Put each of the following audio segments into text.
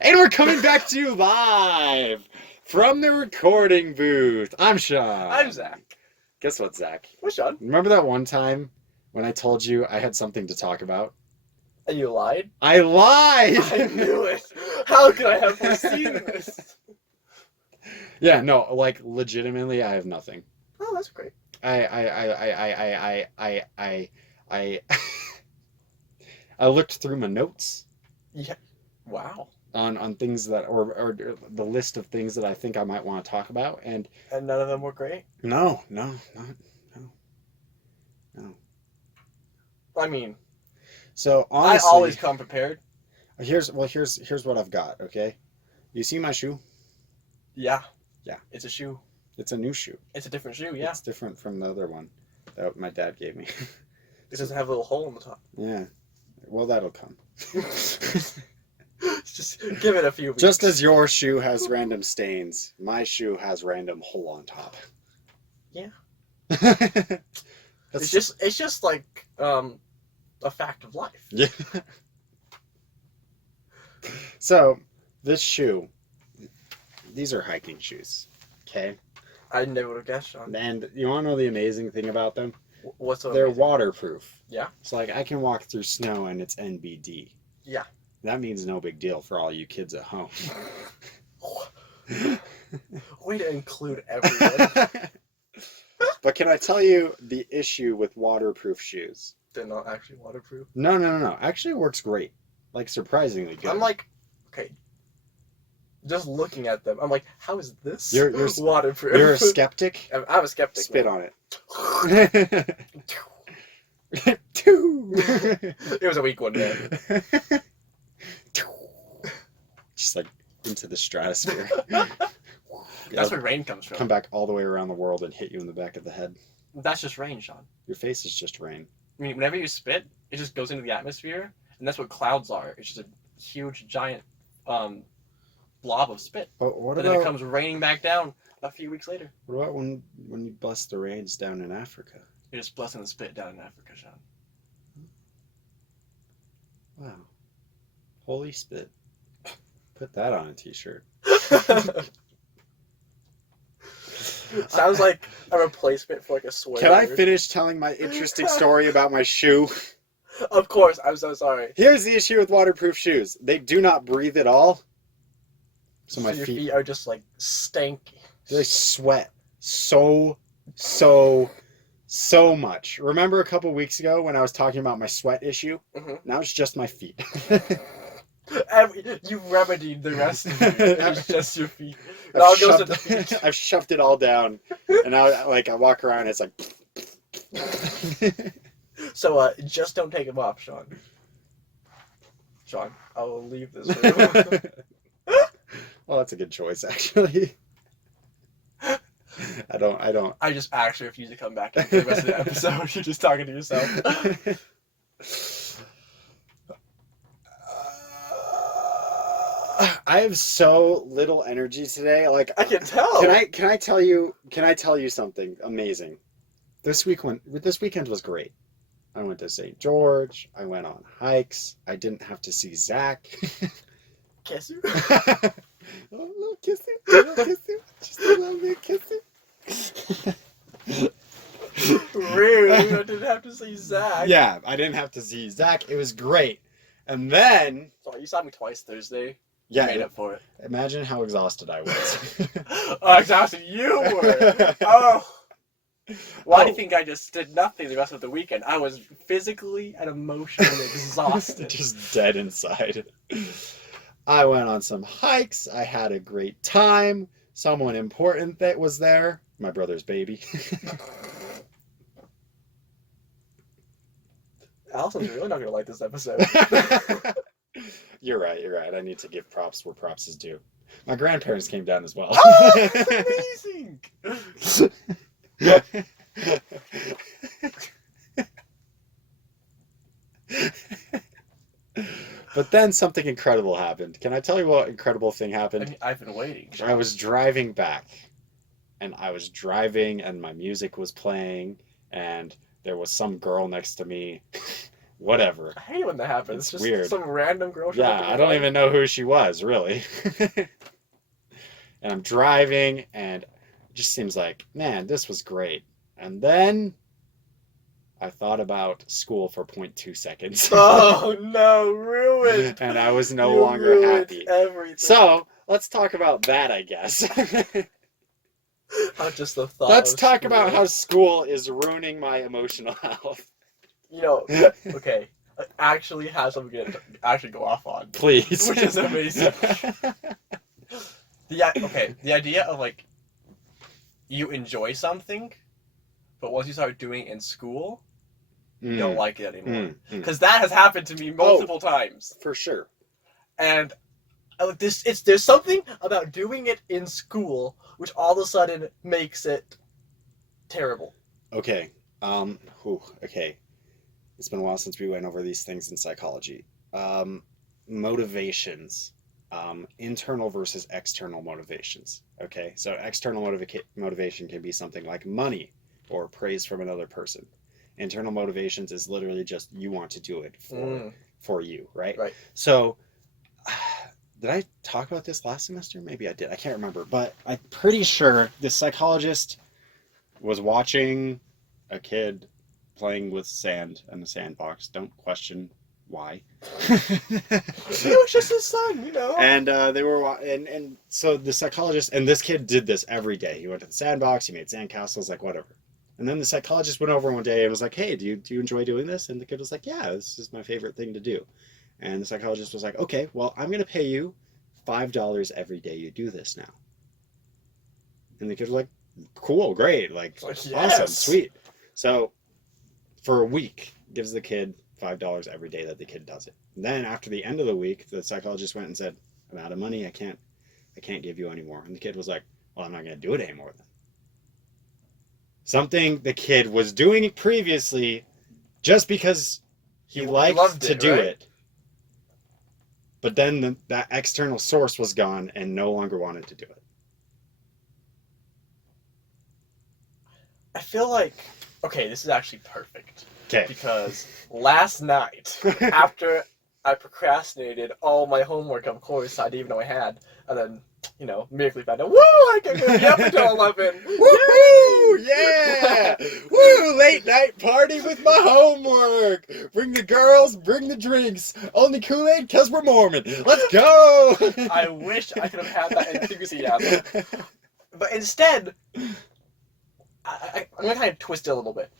And we're coming back to you live from the recording booth. I'm Sean. I'm Zach. Guess what, Zach? What's Sean? Remember that one time when I told you I had something to talk about? And you lied? I lied! I knew it. How could I have foreseen this? Yeah, no, like legitimately, I have nothing. Oh, that's great. I I looked through my notes. Yeah. Wow. On things that or the list of things that I think I might want to talk about, and none of them were great? no. I mean, So honestly, I always come prepared. Here's what I've got. Okay, you see my shoe? Yeah. Yeah. It's a shoe. It's a new shoe. It's a different shoe, yeah. It's different from the other one that my dad gave me. It doesn't have a little hole in the top. Yeah. Well, that'll come. Just give it a few weeks. Just as your shoe has random stains, my shoe has random hole on top. Yeah. That's... It's just like a fact of life. Yeah. So, this shoe, these are hiking shoes, okay? I never would have guessed, Sean. And you want to know the amazing thing about them? What's so They're amazing? waterproof. Yeah. So, like, I can walk through snow and it's NBD. Yeah. That means no big deal for all you kids at home. Way to include everyone. But can I tell you the issue with waterproof shoes? They're not actually waterproof. No. Actually, it works great. Like, surprisingly good. I'm like, okay. Just looking at them, I'm like, how is this You're waterproof? You're a skeptic? I'm a skeptic. Spit man. on it. It was a weak one, man. Just like into the stratosphere. That's where rain comes from. Come back all the way around the world and hit you in the back of the head. That's just rain, Sean. Your face is just rain. I mean, whenever you spit, it just goes into the atmosphere, and that's what clouds are. It's just a huge, giant blob of spit. But what And about then it comes raining back down a few weeks later. what about when you bust the rains down in Africa? You're just blessing the spit down in Africa, Sean. Wow. Holy spit. Put that on a t-shirt. Sounds like a replacement for like a sweater. Can I finish telling my interesting story about my shoe? Of course, I'm so sorry. Here's the issue with waterproof shoes. They do not breathe at all. So my your feet, feet are just like stanky. they sweat so much. Remember a couple weeks ago when I was talking about my sweat issue? Mm-hmm. Now it's just my feet. You remedied the rest of it. It's just your feet. It all goes to the feet. I've shoved it all down, and now I walk around. And it's like. So just don't take them off, Sean. Sean, I will leave this room. Well, that's a good choice, actually. I don't. I just actually refuse to come back in for the rest of the episode. You're just talking to yourself. I have so little energy today. Like I can tell. Can I tell you something amazing? This weekend was great. I went to St. George. I went on hikes. I didn't have to see Zach. Kiss you? A little kissing. Just a little bit kissing. Rude. I didn't have to see Zach. Yeah, I didn't have to see Zach. It was great. And then... Sorry, you saw me twice Thursday. Yeah, Made up for it. Imagine how exhausted I was. Oh, exhausted you were. Oh. Why do you think I just did nothing the rest of the weekend? I was physically and emotionally exhausted. Just dead inside. I went on some hikes. I had a great time. Someone important that was there. My brother's baby. Allison's really not going to like this episode. You're right. I need to give props where props is due. My grandparents came down as well. Oh, that's amazing! But then something incredible happened. Can I tell you what incredible thing happened? I've been waiting. I was driving back, and my music was playing, and there was some girl next to me whatever. I hate when that happens. It's Just weird. some random girl. shows Yeah, up in I your don't life. even know who she was, really. And I'm driving, and it just seems like, man, this was great. And then I thought about school for 0.2 seconds. Oh no, ruined. And I was no You longer ruined happy. everything. So, let's talk about that, I guess. How just the thought. Let's of talk school. about how school is ruining my emotional health. You know, okay. I actually have something to actually go off on. Please. Which is amazing. The idea of like you enjoy something, but once you start doing it in school, you don't like it anymore. Because that has happened to me multiple times. For sure. And there's something about doing it in school which all of a sudden makes it terrible. Okay. Okay. It's been a while since we went over these things in psychology. Motivations. Internal versus external motivations. Okay, so external motivation can be something like money or praise from another person. Internal motivations is literally just you want to do it for you, right? Right. So, did I talk about this last semester? Maybe I did. I can't remember, but I'm pretty sure the psychologist was watching a kid playing with sand in a sandbox. Don't question why. It was just his son, you know. And they were and so the psychologist, and this kid did this every day. He went to the sandbox, he made sandcastles, like whatever. And then the psychologist went over one day and was like, "Hey, do you enjoy doing this?" And the kid was like, "Yeah, this is my favorite thing to do." And the psychologist was like, "Okay, well, I'm gonna pay you $5 every day you do this now." And the kid was like, "Cool, great, like Yes. awesome, sweet." So for a week, gives the kid $5 every day that the kid does it. And then after the end of the week, the psychologist went and said, "I'm out of money. I can't give you any more." And the kid was like, "Well, I'm not going to do it anymore then." Something the kid was doing previously just because he liked to do it. But then that external source was gone and no longer wanted to do it. I feel like, okay, this is actually perfect. Okay. Because last night, after I procrastinated all my homework, of course, I didn't even know I had, and then, you know, miraculously found out, woo, I can be up until 11. Woohoo! Yeah! Woo! Late night party with my homework! Bring the girls, bring the drinks. Only Kool-Aid because we're Mormon. Let's go! I wish I could have had that enthusiasm. But instead, I'm going to kind of twist it a little bit.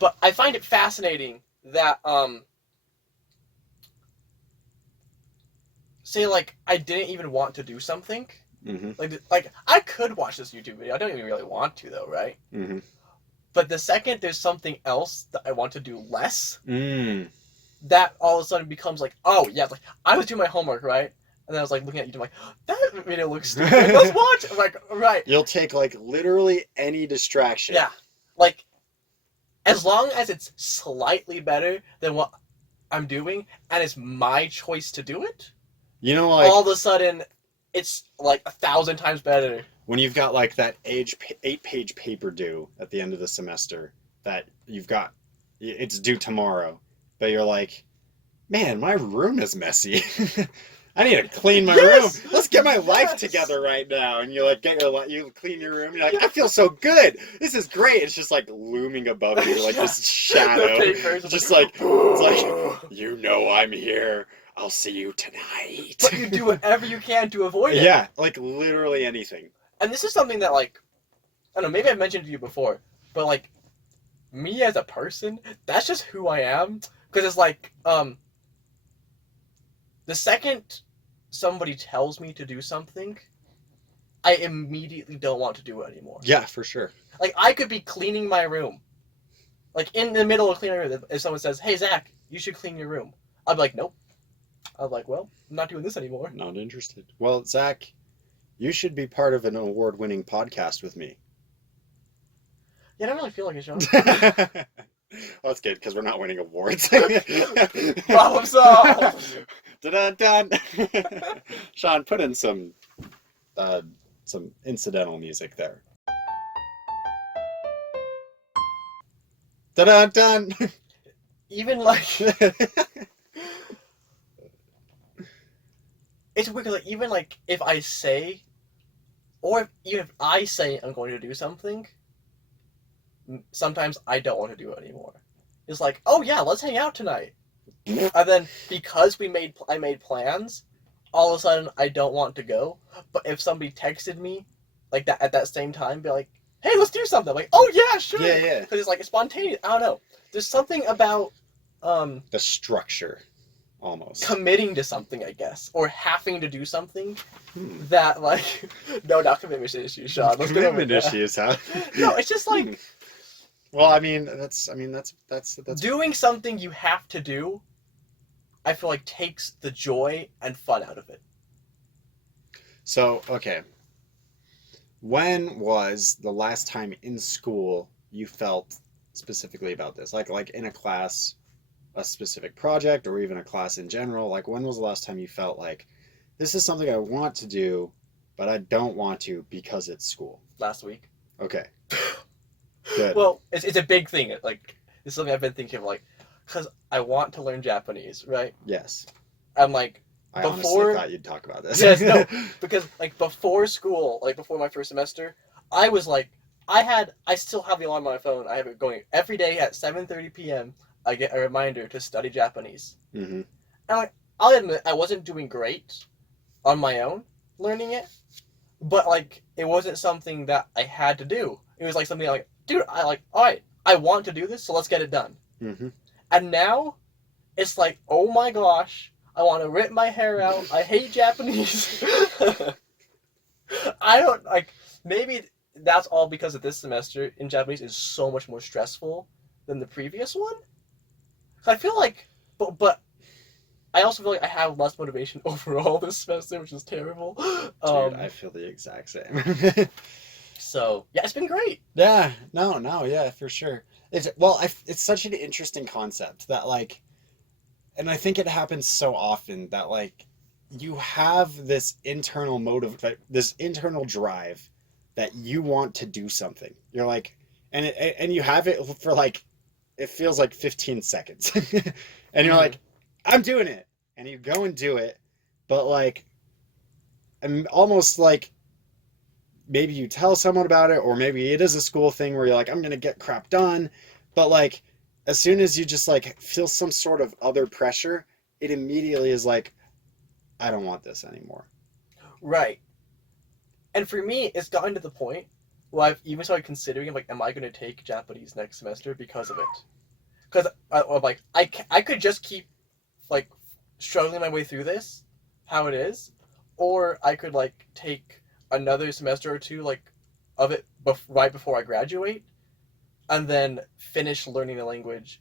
But I find it fascinating that, say, like, I didn't even want to do something. Mm-hmm. Like I could watch this YouTube video. I don't even really want to, though, right? Mm-hmm. But the second there's something else that I want to do less, that all of a sudden becomes like, oh, yeah, like, I was doing my homework, right? And then I was like looking at YouTube, like, that video looks stupid. Let's watch it. I'm like, right. You'll take like literally any distraction. Yeah. Like, as long as it's slightly better than what I'm doing, and it's my choice to do it, you know, like, all of a sudden, it's like 1,000 times better. When you've got like that 8-page paper due at the end of the semester that you've got, it's due tomorrow, but you're like, man, my room is messy. I need to clean my room. Let's get my life together right now. And you like you clean your room. You're like, I feel so good. This is great. It's just like looming above you, like this shadow. Just like, it's like, you know I'm here. I'll see you tonight. But you do whatever you can to avoid it. Yeah, like literally anything. And this is something that, like, I don't know, maybe I've mentioned to you before, but like, me as a person, that's just who I am. Because it's like, the second somebody tells me to do something, I immediately don't want to do it anymore. Yeah, for sure. Like, I could be cleaning my room. Like, in the middle of cleaning my room, if someone says, hey, Zach, you should clean your room. I'd be like, nope. I'm like, well, I'm not doing this anymore. Not interested. Well, Zach, you should be part of an award-winning podcast with me. Yeah, I don't really feel like it, Sean. Well, that's good, because we're not winning awards. Problem solved! Dun-dun-dun. Sean, put in some incidental music there. Dun-dun-dun. even like it's weird 'cause, like even like if I say or even if I say I'm going to do something, sometimes I don't want to do it anymore. It's like, oh yeah, let's hang out tonight, and then because I made plans, all of a sudden I don't want to go. But if somebody texted me like that at that same time, be like, hey, let's do something. I'm like, oh yeah, sure. Yeah, yeah. Because it's like it's spontaneous. I don't know. There's something about The structure, almost. committing to something, I guess, or having to do something Hmm. that like no, not commitment issues, Sean. Let's get over Commitment that. issues, huh? No, it's just like Well, that's doing something you have to do. I feel like takes the joy and fun out of it. so okay. When was the last time in school you felt specifically about this? Like in a class, a specific project, or even a class in general? Like when was the last time you felt like this is something I want to do, but I don't want to because it's school? Last week. Okay, good. Well, it's a big thing. Like it's something I've been thinking of, like, because I want to learn Japanese, right? Yes. I'm like, I before honestly thought you'd talk about this. yes, no, because like before school, like before my first semester, I was like, I still have the alarm on my phone. I have it going every day at 7:30 p.m. I get a reminder to study Japanese. Mm-hmm. And like, I'll admit, I wasn't doing great on my own learning it, but like, it wasn't something that I had to do. It was like something like, dude, all right, I want to do this, so let's get it done. Mm-hmm. And now, it's like, oh my gosh, I want to rip my hair out. I hate Japanese. I don't like. Maybe that's all because of this semester in Japanese is so much more stressful than the previous one. I feel like, but I also feel like I have less motivation overall this semester, which is terrible. Dude, I feel the exact same. So yeah, it's been great. Yeah, no, yeah, for sure. It's such an interesting concept that like, and I think it happens so often that like, you have this internal this internal drive that you want to do something. You're like, and you have it for like, it feels like 15 seconds, and you're like, I'm doing it, and you go and do it, but like, and almost like maybe you tell someone about it, or maybe it is a school thing where you're like, I'm gonna get crap done, but like as soon as you just like feel some sort of other pressure, it immediately is like, I don't want this anymore. Right. And for me, it's gotten to the point where I've even started considering, like, am I going to take Japanese next semester because of it? Because I'm like, I could just keep, like, struggling my way through this, how it is, or I could, like, take another semester or two, like, of it right before I graduate, and then finish learning the language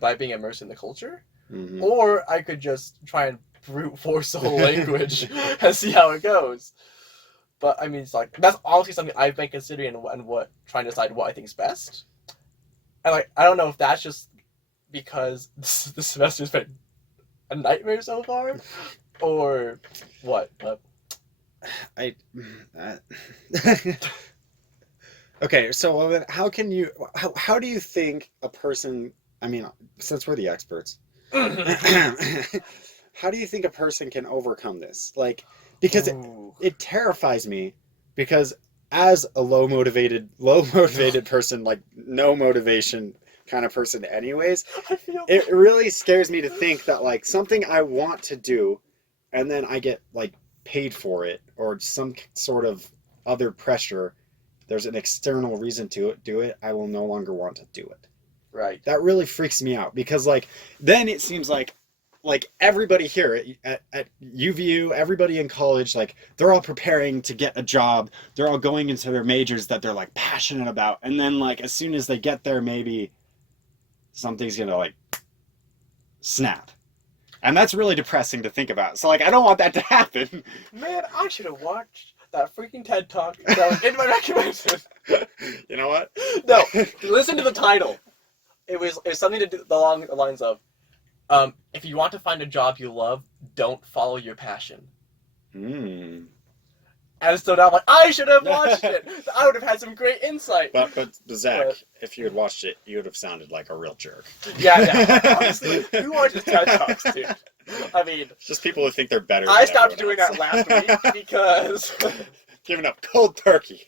by being immersed in the culture. Mm-hmm. Or I could just try and brute force the whole language and see how it goes. But I mean, it's like that's honestly something I've been considering and what trying to decide what I think is best. And like, I don't know if that's just because the semester's been a nightmare so far, or what. But Okay, so well, then how do you think a person, I mean, since we're the experts, how do you think a person can overcome this? Like, because it terrifies me, because as a low motivated person, like no motivation kind of person anyways, it really scares me to think that like something I want to do and then I get like paid for it or some sort of other pressure, there's an external reason to do it, I will no longer want to do it. Right. That really freaks me out, because like then it seems like everybody here at UVU, everybody in college, like they're all preparing to get a job, they're all going into their majors that they're like passionate about, and then like as soon as they get there, maybe something's gonna like snap, and that's really depressing to think about. So like I don't want that to happen. Man, I should have watched that freaking TED Talk that was in my recommendation. You know what? No, listen to the title. It was something to do along the lines of, if you want to find a job you love, don't follow your passion. Hmm. And so now I'm like, I should have watched it. I would have had some great insight. But Zach, if you had watched it, you would have sounded like a real jerk. Yeah. Honestly, who watches TED Talks, dude? I mean, it's just people who think they're better. I than stopped doing everyone that else. last week because Giving up cold turkey.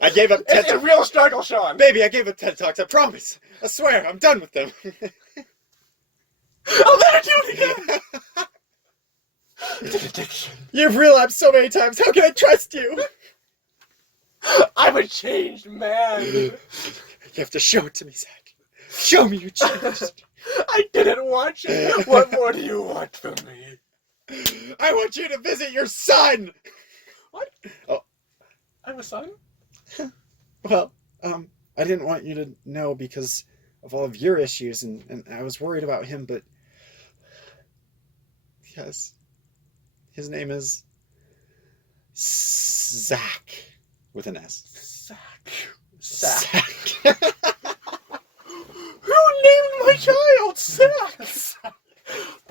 I gave up TED it's a Talks. real struggle, Sean. Baby, I gave up TED Talks. I promise. I swear, I'm done with them. I'll never do it again. It's an addiction. You've relapsed so many times. How can I trust you? I'm a changed man. You have to show it to me, Zach. Show me you changed. I didn't watch it. What more do you want from me? I want you to visit your son. What? Oh. I have a son? Well, I didn't want you to know because of all of your issues, and I was worried about him, but yes, his name is Zach with an S. Zach. Zach. Who named my child Zach?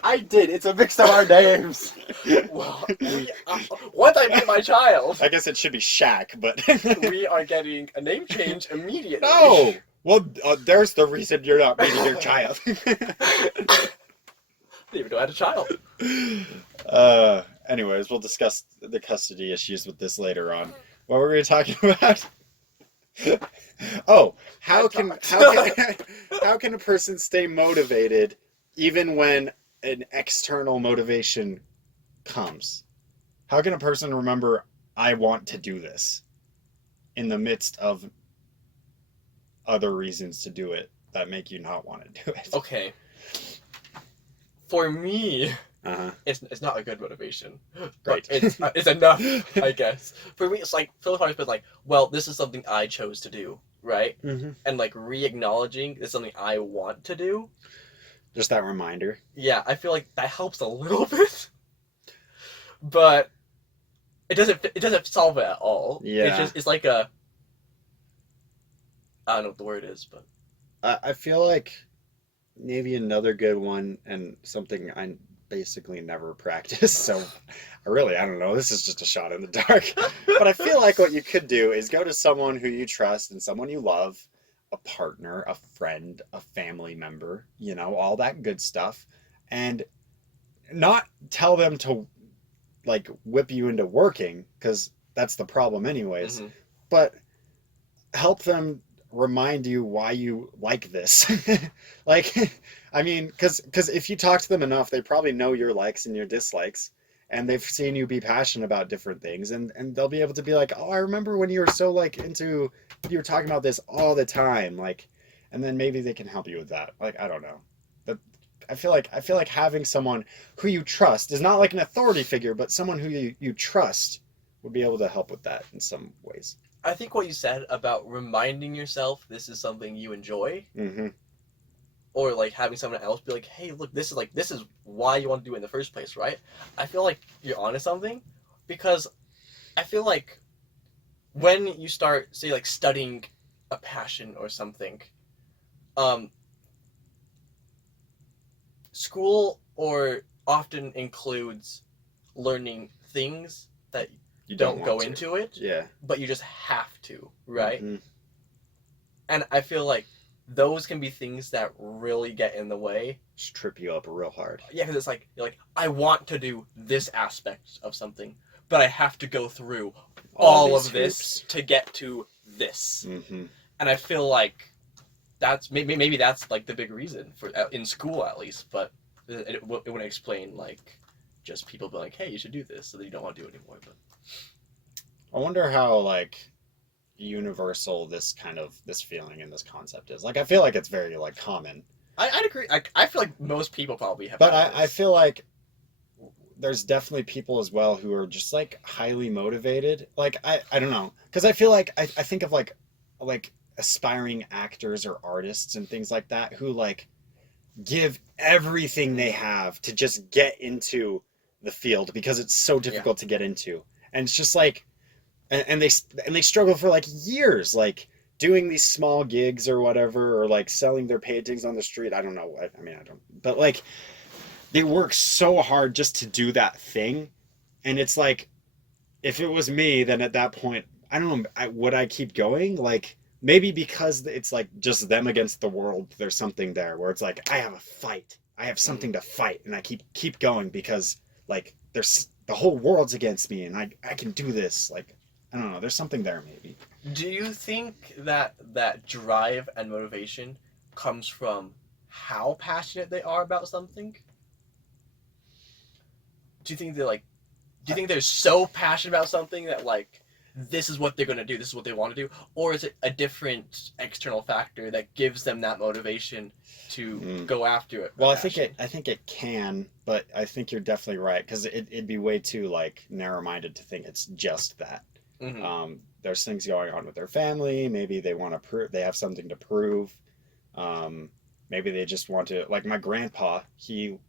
I did. It's a mix of our names. Well, once I meet my child, I guess it should be Shaq, but we are getting a name change immediately. no. Well, there's the reason you're not meeting your child. I didn't even know I had a child. Anyways, we'll discuss the custody issues with this later on. What were we talking about? Oh, how can a person stay motivated even when an external motivation comes? How can a person remember, I want to do this, in the midst of other reasons to do it that make you not want to do it? Okay. For me, Uh-huh. it's not a good motivation. Great. But it's enough, I guess. For me, it's like Philip Hardy's been like, well, this is something I chose to do, right? Mm-hmm. And like re-acknowledging it's something I want to do. Just that reminder. Yeah, I feel like that helps a little bit, but it doesn't solve it at all. Yeah. It's like a, I don't know what the word is, but I feel like maybe another good one, and something I basically never practice, so I don't know, this is just a shot in the dark. But I feel like what you could do is go to someone who you trust and someone you love, a partner, a friend, a family member, all that good stuff, and not tell them to like whip you into working, because that's the problem anyways, but help them remind you why you like this. Like, I mean, because if you talk to them enough, they probably know your likes and your dislikes, and they've seen you be passionate about different things, and they'll be able to be like, oh, I remember when you were so like you were talking about this all the time, like, and then maybe they can help you with that. Like, I don't know. But I feel like having someone who you trust is not like an authority figure, but someone who you trust would be able to help with that in some ways. I think what you said about reminding yourself this is something you enjoy, or like having someone else be like, hey, look, this is why you want to do it in the first place, right? I feel like you're onto something, because I feel like when you start, say, like studying a passion or something, school often includes learning things that You don't go want to. into it, Yeah. but you just have to, right? Mhm. And I feel like those can be things that really get in the way. Just trip you up real hard. Yeah, because it's like, you're like, I want to do this aspect of something, but I have to go through all of this to get to this. Mm-hmm. And I feel like that's maybe that's like the big reason for in school at least, but it wouldn't explain like just people being like, hey, you should do this, so that you don't want to do it anymore. But I wonder how like universal this feeling and this concept is. Like, I feel like it's very like common. I'd agree. I feel like most people probably have. But I feel like there's definitely people as well who are just like highly motivated. Like, I don't know, because I feel like I think of like aspiring actors or artists and things like that who like give everything they have to just get into the field because it's so difficult to get into, and it's just like, and they struggle for like years, like doing these small gigs or whatever, or like selling their paintings on the street. I don't know what, I don't, but like they work so hard just to do that thing, and it's like if it was me, then at that point, I don't know, would I keep going? Like, maybe because it's like just them against the world, there's something there where it's like, I have a fight. I have something to fight, and I keep going because like there's the whole world's against me, and I can do this. Like, I don't know, there's something there maybe. Do you think that that drive and motivation comes from how passionate they are about something? Do you think they're like, do you think they're so passionate about something that like this is what they're gonna do, this is what they want to do, or is it a different external factor that gives them that motivation to go after it? Well, I think it can, but I think you're definitely right because it'd be way too like narrow-minded to think it's just that. Mm-hmm. There's things going on with their family. Maybe they want to prove they have something to prove. Maybe they just want to like my grandpa. He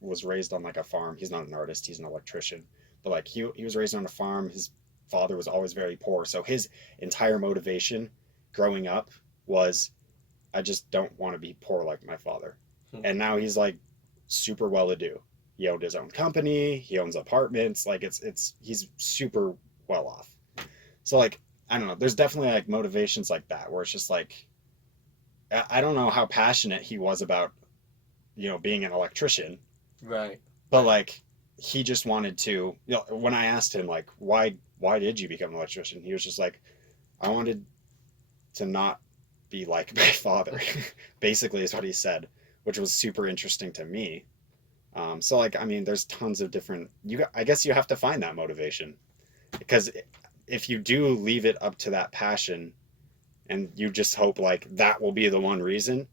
was raised on like a farm. He's not an artist. He's an electrician. But like he was raised on a farm. His father was always very poor. So his entire motivation growing up was I just don't want to be poor like my father. And now he's like super well-to-do. He owned his own company. He owns apartments. Like he's super well off. So like I don't know. There's definitely like motivations like that where it's just like I don't know how passionate he was about being an electrician. Right. But like he just wanted to. When I asked him like why did you become an electrician, he was just like I wanted to not be like my father. Basically, is what he said, which was super interesting to me. So like I mean, there's tons of different. I guess you have to find that motivation because if you do leave it up to that passion and you just hope like that will be the one reason,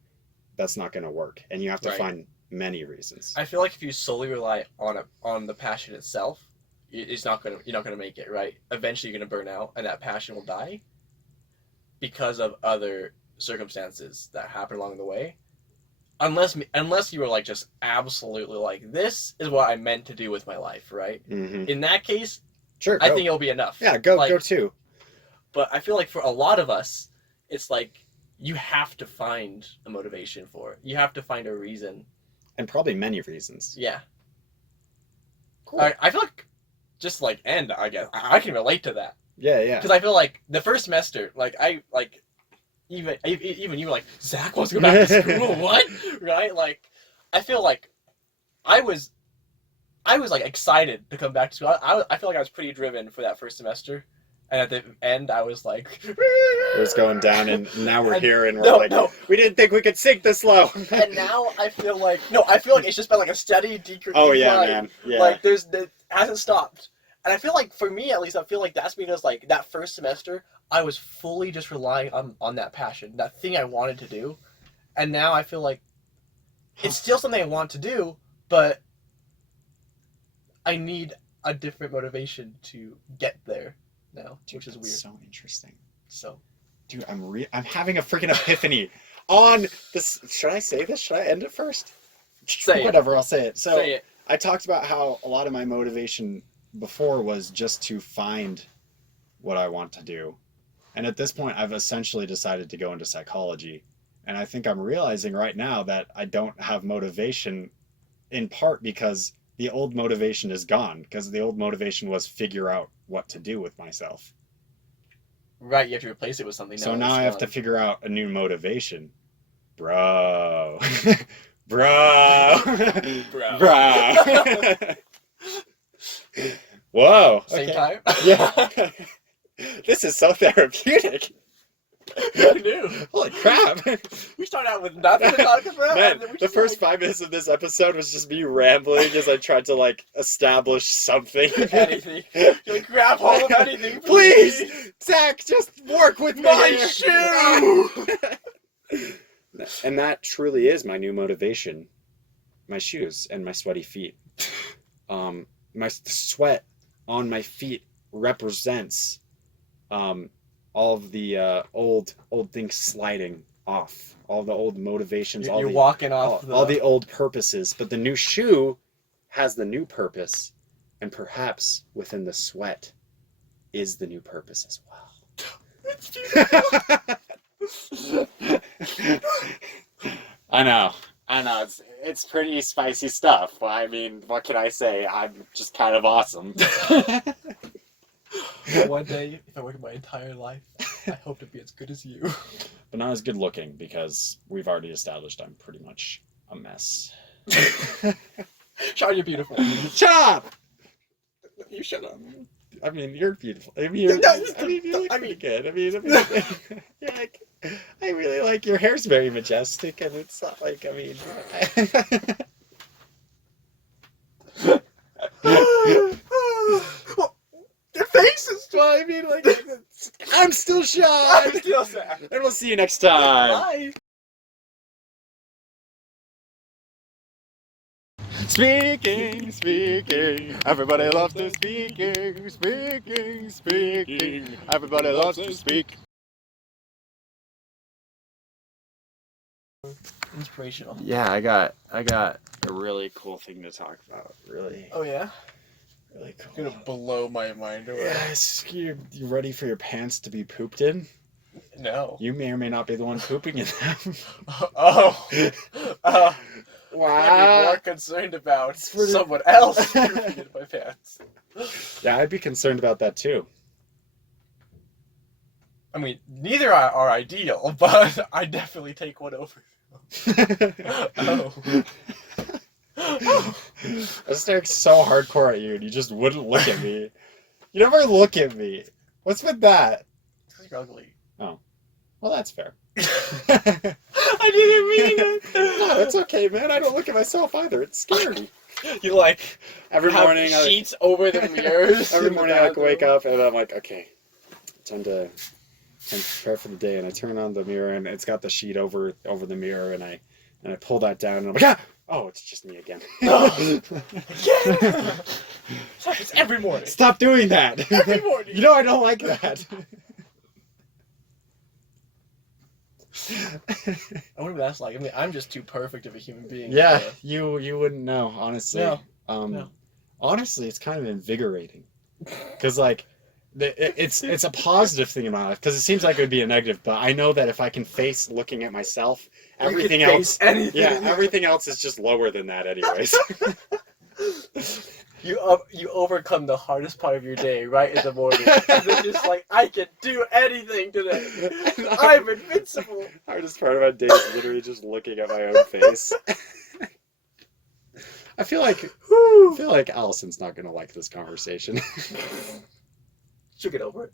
that's not going to work, and you have to find many reasons. I feel like if you solely rely on the passion itself, you're not gonna make it, right. Eventually you're gonna burn out and that passion will die because of other circumstances that happen along the way, unless you were like just absolutely like this is what I meant to do with my life, right? Mm-hmm. In that case, sure, I think it'll be enough. Yeah, go too. But I feel like for a lot of us, it's like you have to find a motivation for it. You have to find a reason. And probably many reasons. Yeah. Cool. I feel like just like I guess I can relate to that. Yeah. Because I feel like the first semester, like even you were like, Zach wants to go back to school. What? Right? Like I feel like I was like excited to come back to school. I feel like I was pretty driven for that first semester. And at the end, I was like... It was going down, and now we're here, and we're we didn't think we could sink this low. And now I feel like... No, I feel like it's just been like a steady decrease. Oh, yeah, man. Yeah. Like, it hasn't stopped. And I feel like, for me at least, I feel like that's because, like, that first semester, I was fully just relying on that passion, that thing I wanted to do. And now I feel like it's still something I want to do, but I need a different motivation to get there. Now, which is weird. So interesting. So, dude, I'm having a freaking epiphany on this. Should I say this? Should I end it first? Say Whatever, I'll say it. So, say it. I talked about how a lot of my motivation before was just to find what I want to do. And at this point, I've essentially decided to go into psychology. And I think I'm realizing right now that I don't have motivation, in part because the old motivation is gone, because the old motivation was figure out what to do with myself. Right, you have to replace it with something. So now I have to figure out a new motivation. Bro. Bro. Whoa. Same Okay. time? Yeah. This is so therapeutic. Who knew? Holy crap. We started out with nothing to talk about. Man, the first 5 minutes of this episode was just me rambling as I tried to, like, establish something. Anything. Can we grab hold of anything, Please! Zach, just work with me! My shoe! And that truly is my new motivation. My shoes and my sweaty feet. My sweat on my feet represents all of the old things sliding off, all the old motivations, You're walking off all the old purposes. But the new shoe has the new purpose, and perhaps within the sweat is the new purpose as well. I know. It's pretty spicy stuff. I mean, what can I say? I'm just kind of awesome. one day, if I work my entire life, I hope to be as good as you. But not as good looking, because we've already established I'm pretty much a mess. Sean, you're beautiful. Shut up! You shut up. I mean, you're beautiful. I mean, you look pretty good. I mean, you're like, I really like your hair's very majestic, and it's not like, I mean, Well, your face is well, I mean, like, I'm still Sean. I'm still sad. And we'll see you next time. Bye. Speaking, everybody loves to speaking. Everybody loves to speak. Inspirational. Yeah, I got a really cool thing to talk about. Really, Oh yeah? really cool. It's gonna blow my mind away. Yes, you ready for your pants to be pooped in? No. You may or may not be the one pooping in them. Oh. I'd be Wow. more concerned about It's pretty- someone else pooping in my pants. Yeah, I'd be concerned about that too. I mean, neither are ideal, but I definitely take one over. Oh. I was staring so hardcore at you, and you just wouldn't look at me. You never look at me. What's with that? Because you're ugly. Well, that's fair. I didn't mean it. No, it's okay, man. I don't look at myself either. It's scary. You like Every have morning, sheets over the mirrors. every in the morning I wake bathroom. up and I'm like, okay, time to prepare for the day, and I turn on the mirror and it's got the sheet over the mirror, and I pull that down and I'm like, ah! Oh, it's just me again. Again? It's every morning. Stop doing that. Every morning. You know I don't like that. I wonder what that's like. I mean, I'm just too perfect of a human being. Yeah, So. you wouldn't know, honestly. No. No. Honestly, it's kind of invigorating, because like, it's a positive thing in my life, because it seems like it would be a negative, but I know that if I can face looking at myself, everything You can else, face anything. yeah, everything else is just lower than that, anyways. You overcome the hardest part of your day right in the morning, and then just like, I can do anything today. I'm invincible. Hardest part of my day is literally just looking at my own face. I feel like Allison's not gonna like this conversation. She'll get over it.